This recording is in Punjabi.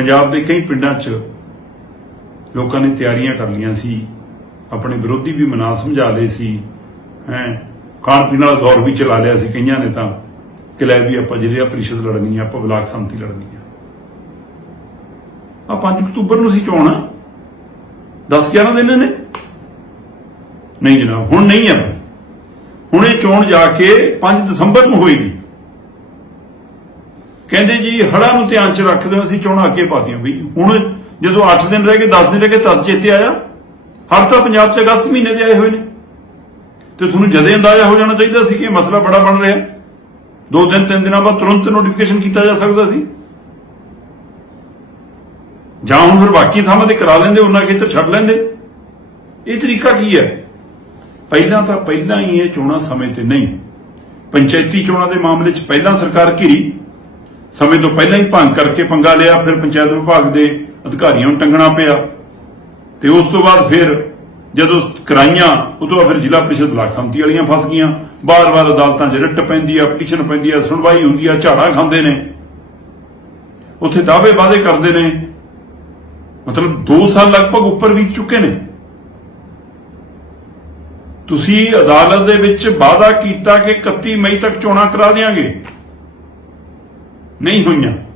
ਪੰਜਾਬ ਦੇ ਕਈ ਪਿੰਡਾਂ 'ਚ ਲੋਕਾਂ ਨੇ ਤਿਆਰੀਆਂ ਕਰ ਲਈਆਂ ਸੀ। ਆਪਣੇ ਵਿਰੋਧੀ ਵੀ ਮਨਾ ਸਮਝਾ ਲਏ ਸੀ। ਹੈ, ਖਾਣ ਪੀਣ ਵਾਲਾ ਦੌਰ ਵੀ ਚਲਾ ਲਿਆ ਸੀ ਕਈਆਂ ਨੇ ਤਾਂ ਕਿ ਲੈ ਵੀ ਆਪਾਂ ਜ਼ਿਲ੍ਹਾ ਪ੍ਰੀਸ਼ਦ ਲੜਨੀ ਆ, ਆਪਾਂ ਬਲਾਕ ਸੰਮਤੀ ਲੜਨੀ ਆ। ਆ 5 ਅਕਤੂਬਰ ਨੂੰ ਸੀ ਚੋਣ 10 11 ਦਿਨ ਨੇ। ਨਹੀਂ ਜਨਾਬ, ਹੁਣ ਨਹੀਂ ਆ। ਹੁਣ ਇਹ ਚੋਣ ਜਾ ਕੇ 5 ਦਸੰਬਰ ਨੂੰ ਹੋਏਗੀ। ਕਹਿੰਦੇ ਜੀ, ਹੜ੍ਹਾਂ ਨੂੰ ਧਿਆਨ 'ਚ ਰੱਖਦੇ ਹੋਏ ਅਸੀਂ ਚੋਣਾਂ ਅੱਗੇ ਪਾਤੀਆਂ। ਬਈ ਹੁਣ ਜਦੋਂ 8 ਦਿਨ ਰਹਿ ਗਏ 10 ਦਿਨ ਰਹਿ ਗਏ, ਤਦ ਚੇਤੇ ਆਇਆ। ਹਰ ਤਾਂ ਪੰਜਾਬ 'ਚ ਅਗਸਤ ਮਹੀਨੇ ਦੇ ਆਏ ਹੋਏ ਨੇ। ਤੇ ਤੁਹਾਨੂੰ ਜਦੇ ਅੰਦਾਜ਼ਾ ਹੋ ਜਾਣਾ ਚਾਹੀਦਾ ਸੀ ਕਿ ਇਹ ਮਸਲਾ ਬੜਾ ਬਣ ਰਿਹਾ। ਦੋ ਦਿਨ, ਤਿੰਨ ਦਿਨਾਂ ਬਾਅਦ ਤੁਰੰਤ ਨੋਟੀਫਿਕੇਸ਼ਨ ਕੀਤਾ ਜਾ ਸਕਦਾ ਸੀ। ਜਾਂ ਹੁਣ ਫਿਰ ਬਾਕੀ ਥਾਵਾਂ ਤੇ ਕਰਾ ਲੈਂਦੇ, ਉਹਨਾਂ ਖੇਤਰ ਛੱਡ ਲੈਂਦੇ। ਇਹ ਤਰੀਕਾ ਕੀ ਹੈ? ਪਹਿਲਾਂ ਤਾਂ ਪਹਿਲਾਂ ਹੀ ਇਹ ਚੋਣਾਂ ਸਮੇਂ ਤੇ ਨਹੀਂ। ਪੰਚਾਇਤੀ ਚੋਣਾਂ ਦੇ ਮਾਮਲੇ 'ਚ ਪਹਿਲਾਂ ਸਰਕਾਰ ਘਿਰੀ। ਸਮੇਂ ਤੋਂ ਪਹਿਲਾਂ ਹੀ ਭੰਗ ਕਰਕੇ ਪੰਗਾ ਲਿਆ, ਫਿਰ ਪੰਚਾਇਤ ਵਿਭਾਗ ਦੇ ਅਧਿਕਾਰੀਆਂ ਨੂੰ ਟੰਗਣਾ ਪਿਆ। ਤੇ ਉਸ ਤੋਂ ਬਾਅਦ ਫਿਰ ਜਦੋਂ ਕਰਾਈਆਂ ਉਹ ਤੋਂ ਬਾਅਦ ਫਿਰ ਜ਼ਿਲ੍ਹਾ ਪ੍ਰੀਸ਼ਦ ਬਲਾਕ ਸੰਮਤੀ ਵਾਲੀਆਂ ਫਸ ਗਈਆਂ। ਬਾਰ-ਬਾਰ ਅਦਾਲਤਾਂ 'ਚ ਰਿਟ ਪੈਂਦੀ ਆ, ਪਟੀਸ਼ਨ ਪੈਂਦੀ ਆ, ਸੁਣਵਾਈ ਹੁੰਦੀ ਆ, ਝਾੜਾ ਖਾਂਦੇ ਨੇ। ਉੱਥੇ ਦਾਅਵੇ ਵਾਅਦੇ ਕਰਦੇ ਨੇ। ਮਤਲਬ 2 ਸਾਲ ਲਗਭਗ ਉੱਪਰ ਬੀਤ ਚੁੱਕੇ ਨੇ। ਤੁਸੀਂ ਅਦਾਲਤ ਦੇ ਵਿੱਚ ਵਾਅਦਾ ਕੀਤਾ ਕਿ 31 ਮਈ ਤੱਕ ਚੋਣਾਂ ਕਰਾ ਦੇਾਂਗੇ ਨਹੀਂ ਹੋਈਆਂ।